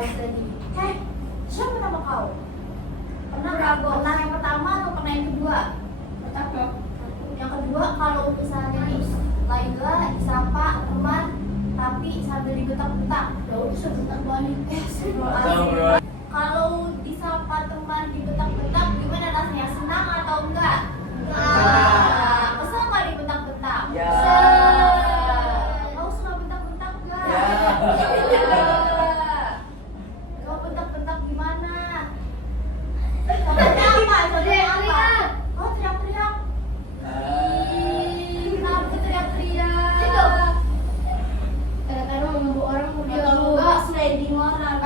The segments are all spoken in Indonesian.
harus tadi. Siapa nama kau? Pernah yang pertama atau pernah yang kedua? Pertama. Yang kedua, kalau misalnya nih Laila disapa teman tapi sambil dibentak-bentak, Ya udah sebentar balik. Kalau disapa teman dibentak-bentak gimana rasanya? Senang atau enggak? Kesel nggak dibentak-bentak? Ya. Kau suka bentak-bentak enggak? Ya. Kau bentak-bentak gimana? Contohnya apa? Contohnya apa? Oh, teriak-teriak. Kenapa teriak-teriak? Kadang-kadang mengganggu orang Atau dia enggak sliding orang?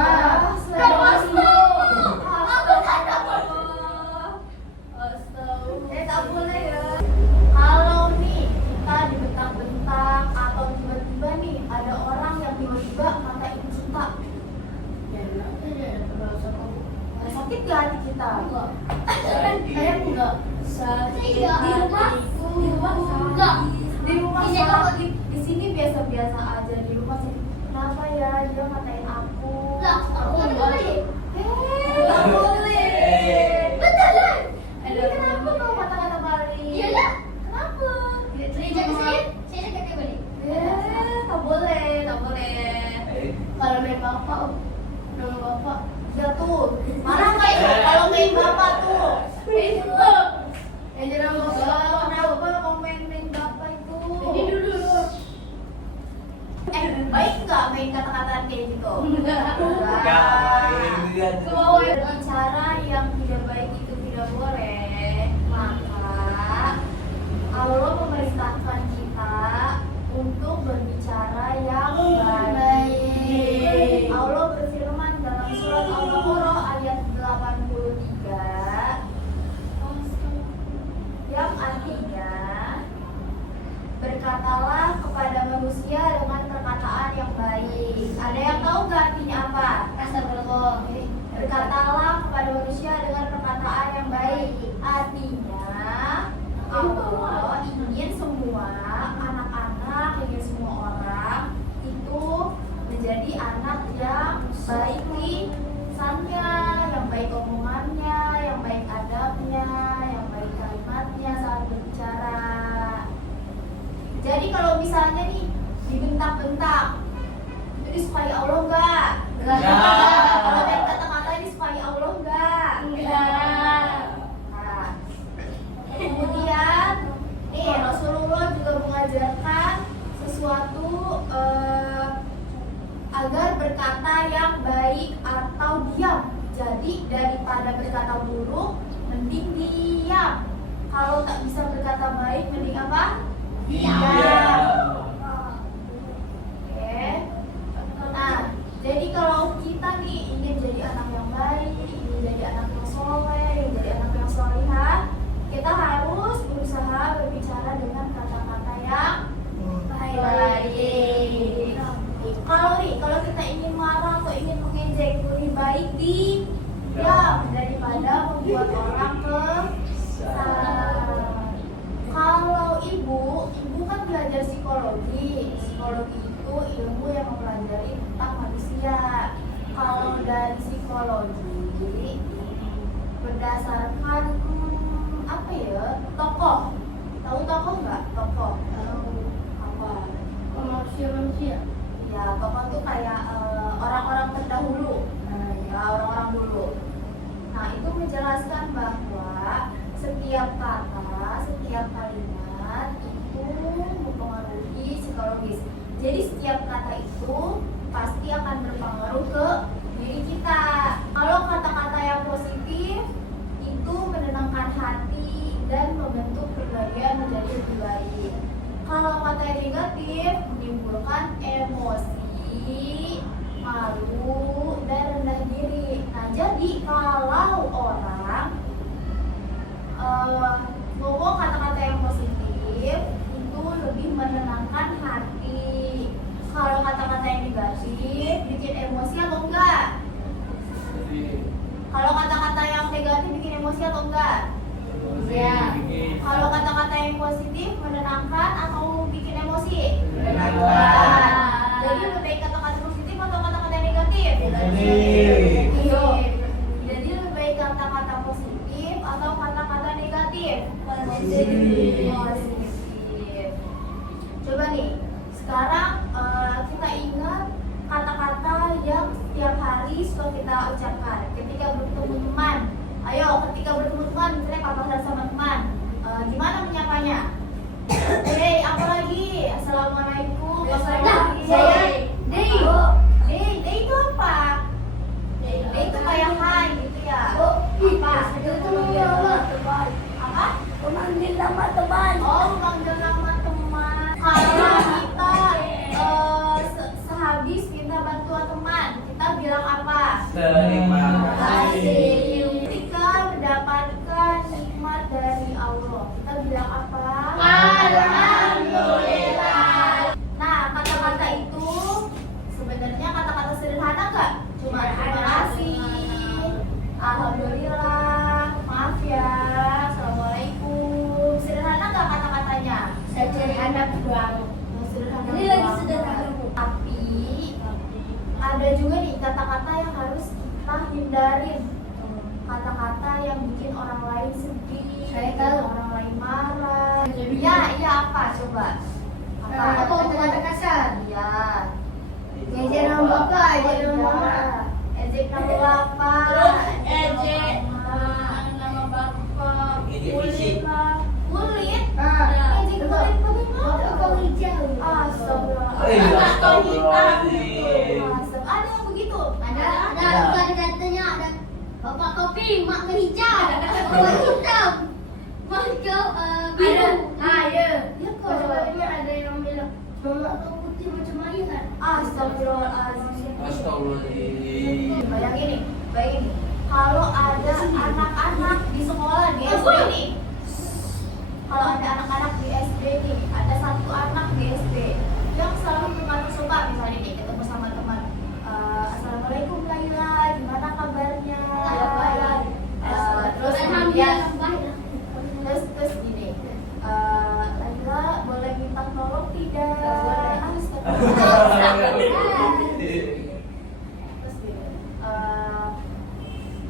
Tak boleh ya. Kalau nih kita dibentak-bentak atau tiba-tiba nih ada orang yang tiba-tiba ngatain kita, ya enak aja ya terasa kamu. sakit gak hati kita? Enggak. Saya enggak sakit. Iya. Di rumah Enggak. Di rumah Ini kamu di sini biasa-biasa aja. Di rumah sakit. Kenapa ya dia ngatain aku? Enggak, aku enggak boleh. Nggak boleh. Betul lah. Ini kenapa kau kata-kata balik? Iya lah. Kenapa? Jadi saya kata balik. Tak boleh, tak boleh. Kalau main bapak, nama bapak. Ya tuh, marah nggak itu kalau main bapak tuh? Itu. Jangan bapak. Kenapa mau main bapak itu? Ini dulu. Baik nggak main kata-kataan kayak gitu? Bicara yang tidak baik itu tidak boleh. Maka Allah memerintahkan kita untuk berbicara yang baik. Allah berfirman dalam surat Al-Baqarah ayat 83 yang artinya, berkatalah kepada manusia dengan perkataan yang baik. Ada yang tahu nggak artinya apa? Astagfirullah. Berkatalah kepada manusia dengan perkataan yang baik. Artinya Allah ingin semua anak-anak, ingin semua orang itu menjadi anak yang baik lisannya, yang baik omongannya, yang baik adabnya, yang baik kalimatnya saat berbicara. Jadi kalau misalnya nih dibentak-bentak, itu disukai Allah enggak? Kalau dari kata-kata disukai Allah enggak? Nah, kemudian nih Rasulullah juga mengajarkan sesuatu agar berkata yang baik atau diam. Jadi daripada berkata buruk, mending diam. Kalau tak bisa berkata baik, mending apa? Diam. Oke. Nah, jadi kalau kita nih ingin jadi anak yang baik, ingin jadi anak yang soleh, ingin jadi anak yang solihah, kita harus berusaha berbicara dengan kata-kata yang baik. Kalau kita ingin marah atau ingin mengejek, lebih baik diam daripada membuat orang kesal. Kalau ibu kan belajar psikologi. Psikologi itu ilmu yang mempelajari tentang manusia. Kalau dari psikologi berdasarkan apa ya? Tokoh. Tahu tokoh nggak? Tokoh. Apa? Manusia. Ya, tokoh itu kayak orang-orang terdahulu. Ya, orang-orang dulu. Nah, itu menjelaskan bahwa setiap kata, setiap kalimat itu mempengaruhi psikologis. Jadi setiap kata itu pasti akan berpengaruh ke diri kita. Kalau kata-kata yang positif itu menenangkan hati dan membentuk kepribadian menjadi lebih baik. Kalau kata yang negatif menimbulkan emosi, malu, dan rendah diri. Nah, jadi kalau orang ngomong kata-kata yang positif itu lebih menenangkan hati. Kalau kata-kata yang negatif bikin emosi atau enggak? Kalau kata-kata yang negatif bikin emosi atau enggak? Ya. Kalau kata-kata yang positif menenangkan atau bikin emosi? Menenangkan. Jadi lebih baik kata-kata positif atau kata-kata yang negatif? langsung kita ucapkan. Ketika bertemu teman, ayo ketika bertemu teman, misalnya papa sama teman, gimana menyapanya? Hey, apa lagi? Assalamualaikum. Day. Day itu apa? Day itu kayak hai gitu ya. Apa? Apa? Memanggil nama teman. Oh, manggil nama teman. Kalau kita sehabis minta bantuan teman, kita bilang apa? Terima kasih. Ketika mendapatkan nikmat dari Allah, kita bilang apa? Alhamdulillah. Nah, kata-kata itu sebenarnya kata-kata sederhana nggak? Cuma terima kasih, alhamdulillah, maaf ya, assalamualaikum. Sederhana nggak kata-katanya? Sederhana banget. Sederhana Ini lagi banget. sederhana. Tapi ada juga nih kata-kata yang harus kita hindarin. Kata-kata yang bikin orang lain sedih, Saya bikin tahu. orang lain marah. Iya. Iya apa coba? Kata-kata kasar. Iya. Ejek nama bapak, ejek nama mama. Ejek nama bapak. Terus ejek ejek nama mama. nama bapak. Ejek fisik. Kulit. Ah, Ejek kulit bagaimana? bapak hijau. Astagfirullah. Astagfirullahaladzim. Ada yang begitu? Ada katanya ada bapak kopi, mak hijau, bapak hitam, mak hijau biru. Ya kok. Ada yang bilang mama kau putih macam air kan? Astagfirullahaladzim. Astagfirullahaladzim. Bayangin nih. Kalau ada anak-anak di sekolah di SD nih. Kalau ada anak-anak di SD nih, ada satu anak di SD yang selalu berkata suka misalnya nih ketemu sama teman. Assalamualaikum Laila, gimana kabarnya? Terus kemudian terus gini. Laila boleh minta tolong tidak? Terus gini.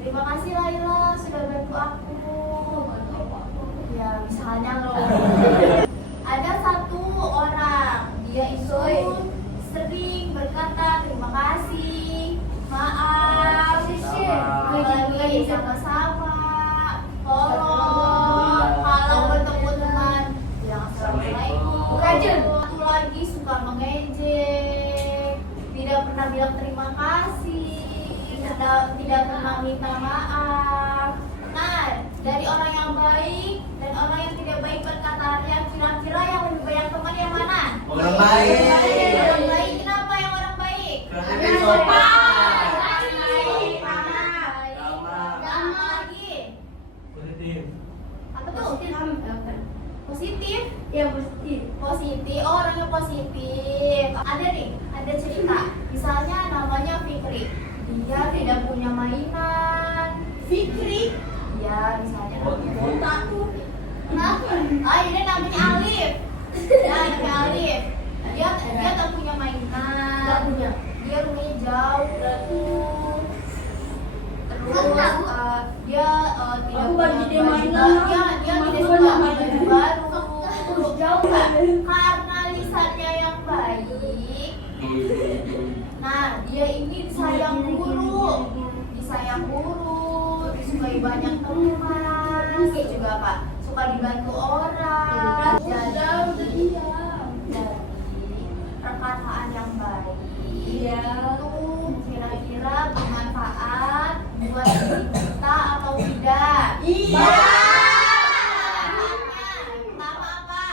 Terima kasih Laila sudah bantu aku. Ya misalnya loh. Ada satu orang dia itu sering berkata terima kasih, maaf, lagi sama-sama, tolong, kalau bertemu teman bilang assalamualaikum. Satu lagi suka mengejek, tidak pernah bilang terima kasih, tidak pernah minta maaf. Nah, dari orang yang baik dan orang yang tidak baik berkataannya, kira-kira yang lebih banyak teman yang mana? Orang baik. Orang baik. Kenapa yang orang baik? Karena dia sopan. Sama lagi. Positif. Apa tuh? Positif. Ya positif. Positif. Oh, orangnya positif. Ada nih, ada cerita. Misalnya namanya Fikri. Dia tidak punya mainan. Fikri. Ya, misalnya Oh, namanya Kenapa? Ah, ini namanya Alif. Ya, namanya Alif. Dia tak punya mainan. Nggak punya. Dia rumahnya jauh. Terus dia tidak Aku punya bagi dia baju mainan, baru. Dia Mama tidak gua punya nggak baju mainan. baru. Jauh. Karena lisannya yang baik. Nah, dia ini disayang guru, disukai banyak teman, dia juga apa? Suka dibantu orang. Jadi perkataan yang baik itu kira-kira bermanfaat buat diri kita atau tidak? Iya. Pertama apa?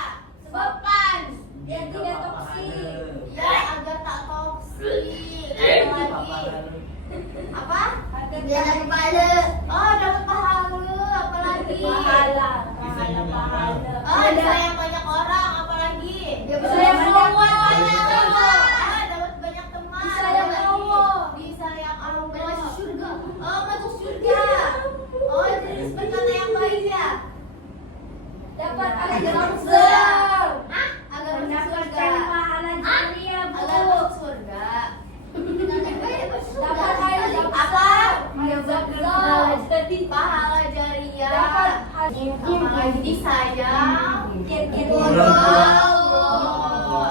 Sopan. Dia tidak toksik. Ya, agar tak toksik. Apa lagi? Apa? Dia dapat pahala. Oh, dapat pahala. Apalagi? Pahala. Oh, disayang banyak orang. Apalagi? Dia disayang Allah. Ah, dapat banyak teman. Disayang Apalagi? Allah. Disayang Allah. Masuk surga. Oh, masuk surga. Oh, jadi berkata yang baik ya. Dapat Iya. agar masuk surga. Agar masuk surga. Mendapatkan pahala jariah, Bu. Agar masuk surga. Dapat pahala Apa? jadi Pahala jariah. dapat Apalagi disayang.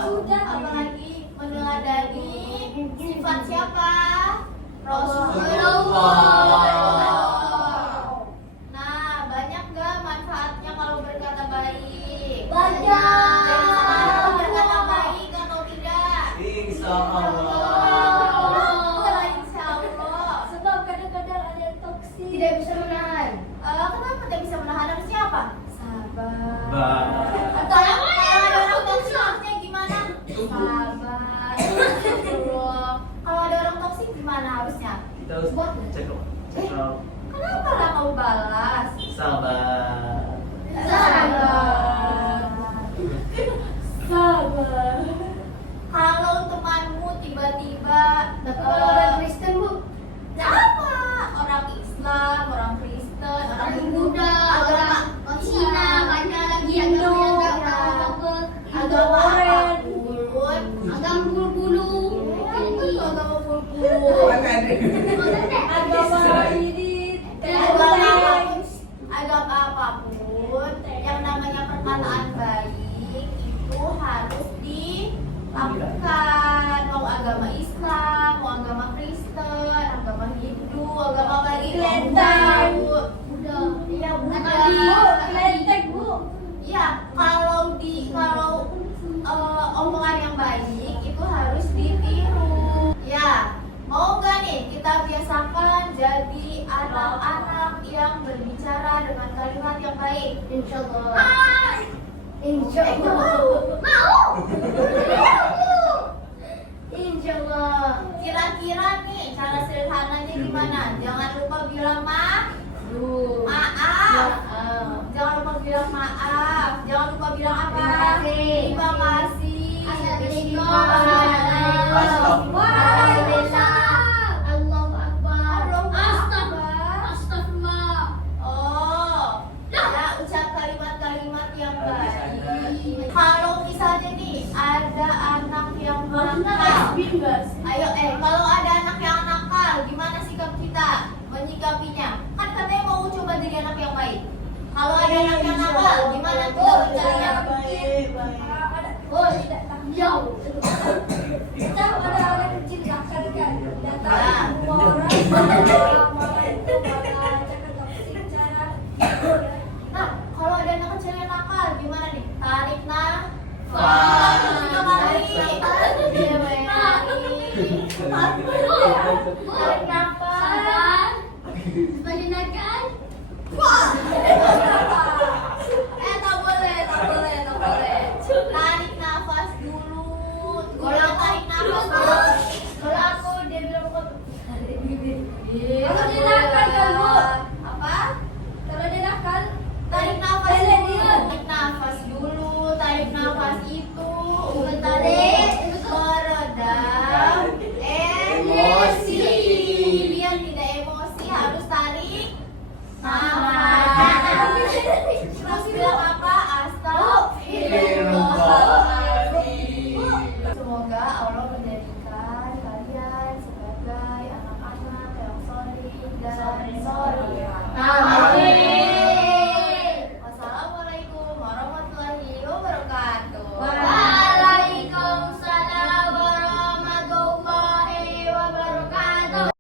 Sudah. Apalagi meneladani sifat siapa? Rasulullah. Terus cekap. Cekap. Kenapa lah kau balas? Sabar. Sabar. Sabar. Kalau temanmu tiba-tiba Tapi kalau orang Kristen bu, sama orang Islam, orang Kristen, orang Buddha, orang Cina, banyak lagi Hindu, agama yang ya. apa agama apapun, agama bulu-bulu. itu agama pulpul, agama apapun yang namanya perkataan baik itu harus dilakukan. Mau agama Islam, mau agama Kristen, agama Hindu, agama lagi Kelenteng. Buddha. Iya Kelenteng bu. Ya, kalau omongan yang baik itu harus ditiru. Ya, mau nggak nih kita biasakan jadi anak-anak yang berbicara dengan kalimat yang baik? Insyaallah. Insyaallah. Mau? Insyaallah. Kira-kira nih cara sederhananya gimana? Jangan lupa bilang maaf. Jangan lupa bilang maaf. Jangan lupa bilang apa? Terima kasih. Terima kasih. Assalamualaikum. Waalaikumsalam. Allahu Akbar. Allahu Akbar. Astagfirullah. Oh, ya ucap kalimat-kalimat yang baik. Kalau misalnya nih ada anak yang nakal, ayo kalau ada anak yang nakal, gimana sikap kita menyikapinya? Kan katanya mau coba jadi anak yang baik. Kalau ada anak yang nakal, gimana kita mencarinya? Oh, tidak jauh. Kita pada orang kecil nakal kan. Datang semua orang. Nah, kalau ada anak kecil yang nakal, gimana nih? Tarik nafas. Tiga kali. Tarik nafas. Sebagai nakal. Wah.